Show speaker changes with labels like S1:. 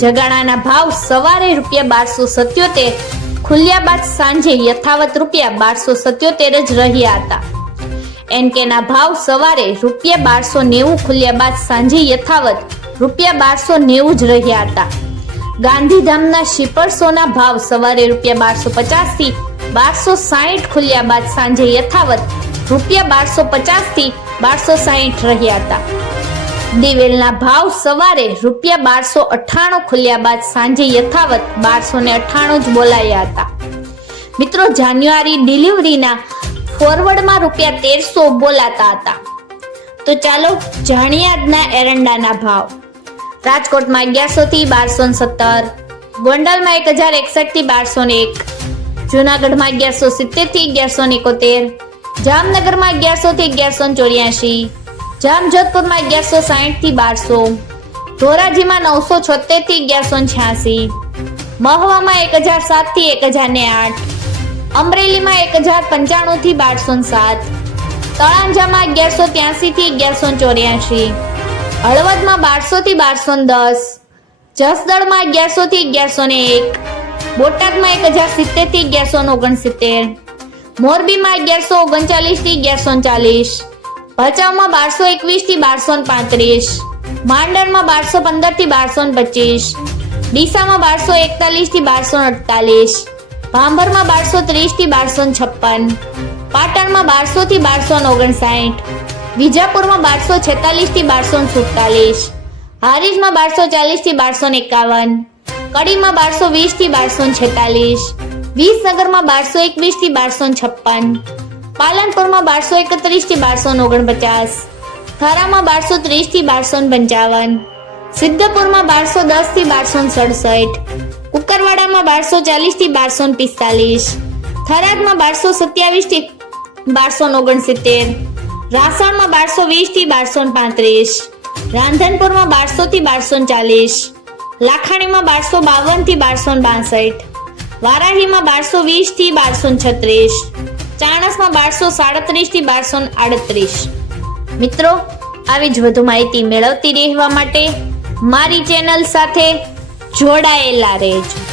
S1: જગાણાના ભાવ સવારે રૂપિયા બારસો સત્યોતેર, ખુલ્યા બાદ સાંજે યથાવત રૂપિયા બારસો સત્યોતેર જ રહ્યા હતા. એનકેના ભાવ સવારે રૂપિયા બારસો નેવું, ખુલ્યા બાદ સાંજે યથાવત રૂપિયા બારસો નેવું જ રહ્યા હતા. ગાંધીધામના શિપરસોના ભાવ સવારે રૂપિયા બારસો પચાસથી બારસો સાહીઠ, ખુલ્યા બાદ સાંજે યથાવત રૂપિયા બારસો પચાસથી બારસો સાહીઠ રહ્યા હતા. દિવેલના ભાવ સવારે રૂપિયા બારસો અઠ્ઠાણું ખુલ્યા બાદ સાંજે યથાવત બારસો ને અઠ્ઠાણું જ બોલાયા હતા. મિત્રો, જાન્યુઆરી ડિલિવરીના ફોરવર્ડમાં રૂપિયા તેરસો બોલાતા હતા. તો ચાલો જાણીએ આજના એરંડાના ભાવ. રાજકોટમાં અગિયારસો થી બારસો સત્તર, ગોંડલમાં એક હજાર એકસઠથી બારસો ને એક, જુનાગઢમાં અગિયારસો સિત્તેરથી અગિયારસો ને એકોતેર, જામનગરમાં અગિયારસો થી અગિયારસો ચોર્યાસી જામજોધપુરમાં અગિયારસો સાહીઠથી બારસો. ધોરાજીમાં નવસો છોતેરથી અગિયારસો છ્યાસી. મહવામાં એક હજાર સાતથી એક હજાર ને આઠ. અમરેલીમાં એક હજાર પંચાણું થી બારસો સાત. તળાંજામાં અગિયારસો ત્યાસી થી અગિયારસો ચોર્યાસી. હળવદમાં બારસો થી બારસો દસ. જસદળમાં અગિયારસો થી અગિયારસો ને એક. બોટાદમાં એક હજાર સિત્તેરથી અગિયારસો ઓગણસિત્તેર. મોરબીમાં અગિયારસો ઓગણચાલીસથી અગિયારસો ચાલીસ. ભચાઉમાં બારસો એકવીસથી બારસો પાંત્રીસ. માંડરમાં બારસો પંદરથી બારસો પચીસ. ડીસામાં બારસો એકતાલીસથી બારસો અડતાલીસ. ભાંભરમાં બારસો ત્રીસથી બારસો છપ્પન. પાટણમાં બારસો થી બારસો ઓગણસાઠ. વિજાપુરમાં બારસો છેતાલીસથી બારસો સુડતાલીસ. હારીજમાં બારસો ચાલીસથી બારસો એકાવન. કડીમાં બારસો વીસથી બારસો છેતાલીસ. વિસનગરમાં બારસો એકવીસથી બારસો છપ્પન. પાલનપુરમાં બારસો એકત્રીસથી બારસો ઓગણપચાસ, થરામાં બારસો ત્રીસથી બારસો પંચાવન, સિદ્ધપુરમાં બારસો દસથી બારસો સડસઠ કુકરવાડામાં બારસો ચાલીસથી બારસો પિસ્તાલીસ, થરાદમાં બારસો સત્યાવીસથી બારસો ઓગણસિત્તેર, રાસણમાં બારસો વીસથી બારસો પાંત્રીસ, રાંધનપુરમાં બારસો થી બારસો ચાલીસ, લાખાણીમાં બારસો બાવનથી બારસો બાસઠ, વારાહીમાં બારસો વીસથી બારસો છત્રીસ ચાણસમાં બારસો સાડત્રીસથી બારસો આડત્રીસ. મિત્રો, આવી જ વધુ માહિતી મેળવતી રહેવા માટે મારી ચેનલ સાથે જોડાયેલા રહેજો.